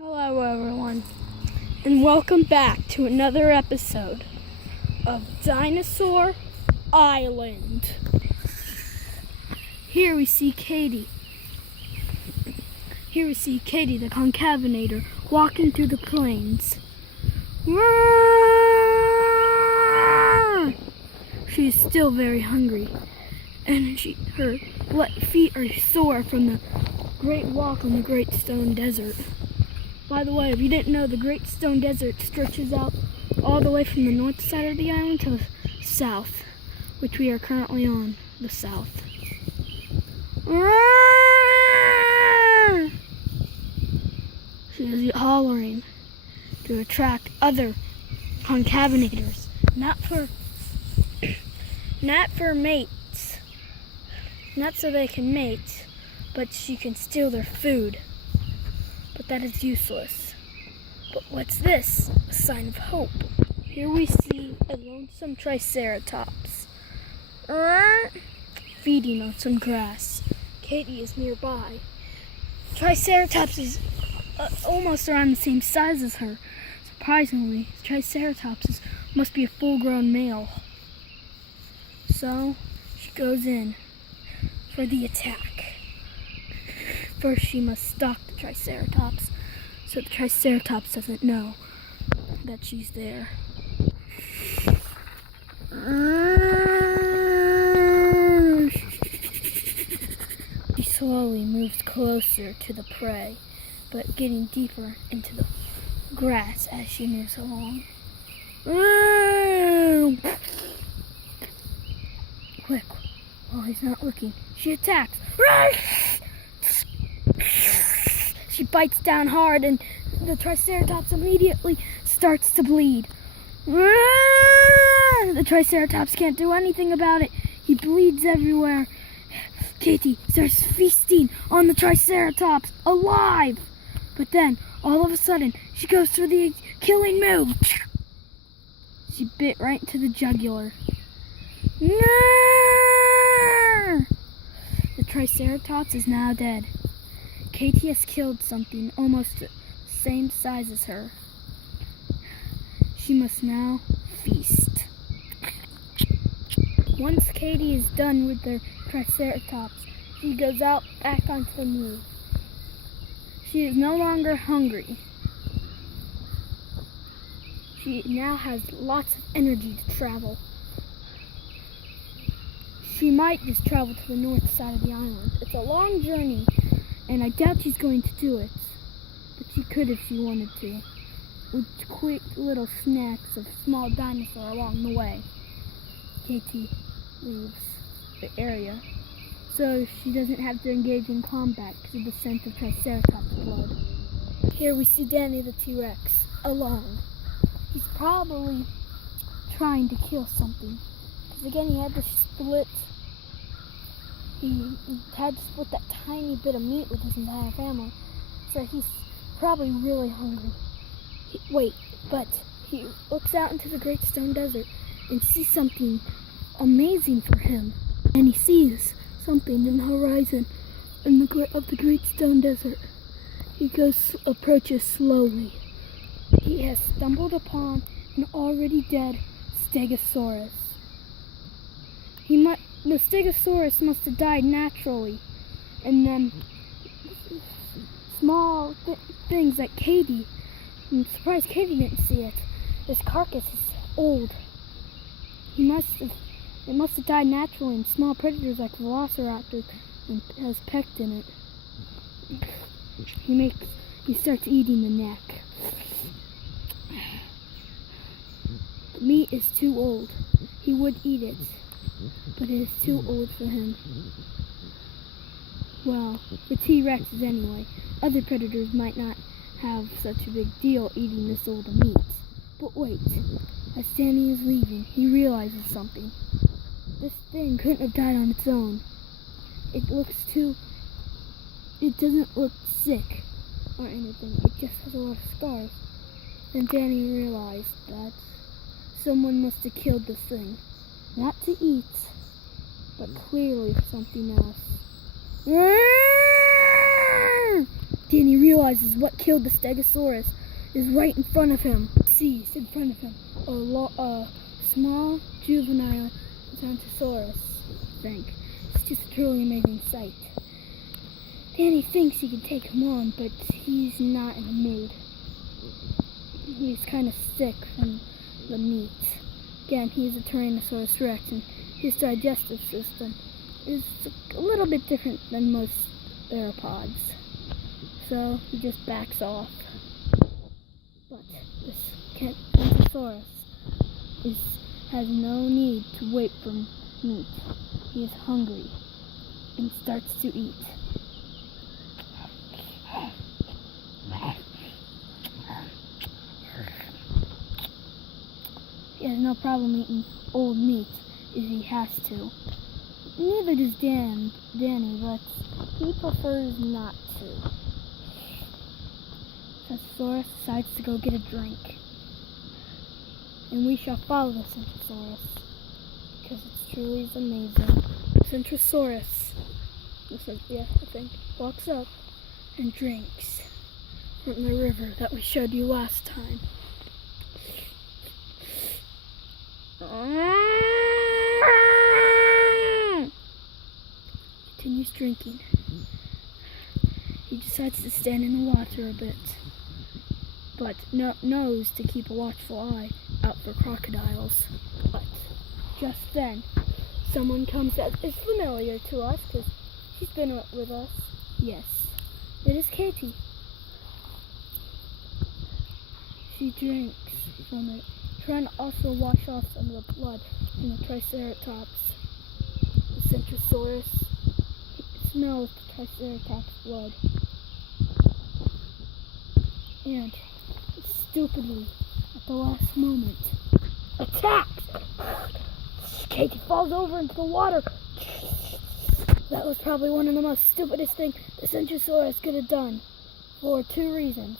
Hello everyone, and welcome back to another episode of Dinosaur Island. Here we see Katie. The concavenator, walking through the plains. She is still very hungry, and her feet are sore from the great walk on the Great Stone Desert. By the way, if you didn't know, the Great Stone Desert stretches out all the way from the north side of the island to the south, which we are currently on, the south. She is hollering to attract other concavenators, not for mates, not so they can mate, but she can steal their food. But that is useless. But what's this? A sign of hope. Here we see a lonesome Triceratops feeding on some grass. Katie is nearby. Triceratops is almost around the same size as her. Surprisingly, Triceratops must be a full-grown male. So she goes in for the attack. First, she must stalk the Triceratops, so the Triceratops doesn't know that she's there. She slowly moves closer to the prey, but getting deeper into the grass as she moves along. Quick, while he's not looking, she attacks. She bites down hard, and the Triceratops immediately starts to bleed. The Triceratops can't do anything about it. He bleeds everywhere. Katie starts feasting on the Triceratops, alive. But then, all of a sudden, she goes for the killing move. She bit right into the jugular. The Triceratops is now dead. Katie has killed something almost the same size as her. She must now feast. Once Katie is done with the Triceratops, she goes out back onto the move. She is no longer hungry. She now has lots of energy to travel. She might just travel to the north side of the island. It's a long journey, and I doubt she's going to do it, but she could if she wanted to, with quick little snacks of small dinosaur along the way. Katie leaves the area, so she doesn't have to engage in combat because of the scent of Triceratops blood. Here we see Danny the T-Rex, alone. He's probably trying to kill something, because again he had to split that tiny bit of meat with his entire family, so he's probably really hungry. He looks out into the Great Stone Desert and sees something amazing for him. And he sees something in the horizon of the Great Stone Desert. He approaches slowly. He has stumbled upon an already dead Stegosaurus. The Stegosaurus must have died naturally, and then small things like Katie. I'm surprised Katie didn't see it. This carcass is old. It must have died naturally, and small predators like velociraptors has pecked in it. He starts eating the neck. The meat is too old. He would eat it, but it is too old for him. Well, for T-Rexes anyway. Other predators might not have such a big deal eating this old meat. But wait, as Danny is leaving, he realizes something. This thing couldn't have died on its own. It doesn't look sick or anything. It just has a lot of scars. Then Danny realized that someone must have killed this thing. Not to eat, but clearly for something else. Danny realizes what killed the Stegosaurus is right in front of him. Sees in front of him a small juvenile Dinosaurus. I think it's just a truly amazing sight. Danny thinks he can take him on, but he's not in the mood. He's kind of sick from the meat. Again, he's a Tyrannosaurus Rex, and his digestive system is a little bit different than most theropods. So he just backs off. But this Tyrannosaurus has no need to wait for meat. He is hungry and starts to eat. He has no problem eating old meat if he has to. Neither does Danny, but he prefers not to. Centrosaurus decides to go get a drink. And we shall follow the Centrosaurus, because it's truly amazing. Centrosaurus, I think, walks up and drinks from the river that we showed you last time. Continues drinking. He decides to stand in the water a bit, but knows to keep a watchful eye out for crocodiles. But just then, someone comes that is familiar to us because she's been with us. Yes, it is Katie. She drinks from it, trying to also wash off some of the blood from the Triceratops. The Centrosaurus smells the Triceratops blood. And stupidly, at the last moment, attacks! Katie falls over into the water. That was probably one of the most stupidest things the Centrosaurus could have done, for 2 reasons.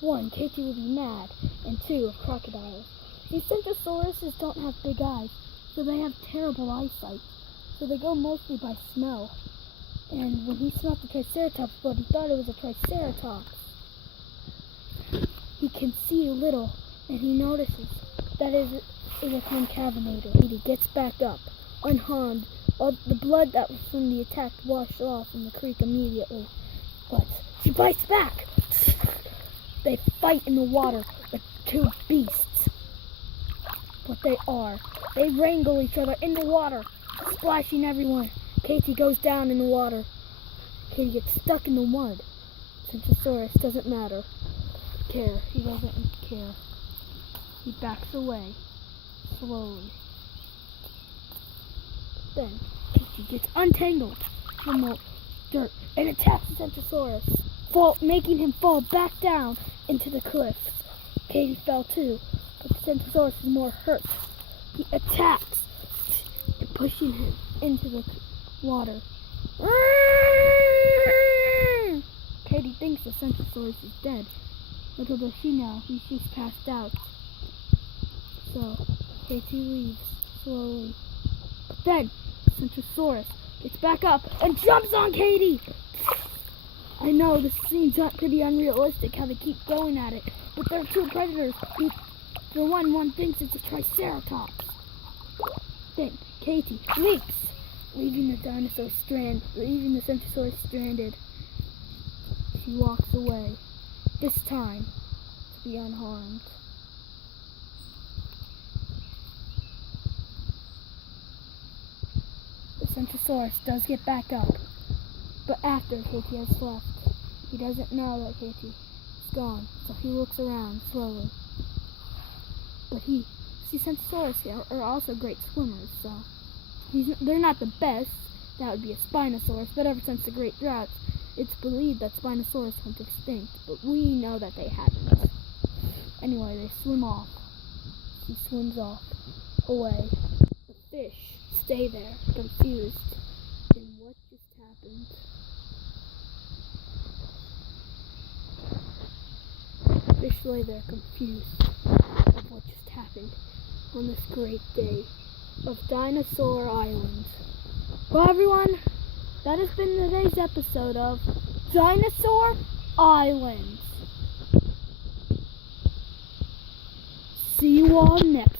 1, Katie would be mad, and 2, of crocodiles. These Centrosauruses don't have big eyes, so they have terrible eyesight, so they go mostly by smell. And when he smelled the Triceratops blood, he thought it was a Triceratops. He can see a little, and he notices that is a concavenator. He gets back up, unharmed. All the blood that was from the attack washed off in the creek immediately. But she bites back. They fight in the water like 2 beasts. What they are. They wrangle each other in the water, splashing everyone. Katie goes down in the water. Katie gets stuck in the mud. Centrosaurus doesn't care. He doesn't care. He backs away, slowly. Then, Katie gets untangled from the dirt and attacks the Centrosaurus, making him fall back down into the cliffs. Katie fell too, but the Centrosaurus is more hurt. He attacks, pushing him into the water. Katie thinks the Centrosaurus is dead. Little does she know, she's passed out. So, Katie leaves slowly. But then, Centrosaurus gets back up and jumps on Katie! I know this seems pretty unrealistic how they keep going at it, but they're 2 predators. For one thinks it's a Triceratops. Then, Katie leaps, leaving the Centrosaurus stranded. She walks away, this time to be unharmed. The Centrosaurus does get back up, but after Katie has left. He doesn't know that Katie is gone, so he looks around slowly. But Centrosaurus are also great swimmers, so they're not the best. That would be a Spinosaurus, but ever since the Great Drought, it's believed that Spinosaurus went extinct, but we know that they haven't. Anyway, they swim off. He swims off, away. The fish stay there, confused in what just happened. The fish lay there, confused of what just happened on this great day of Dinosaur Island. Well, everyone, that has been today's episode of Dinosaur Island. See you all next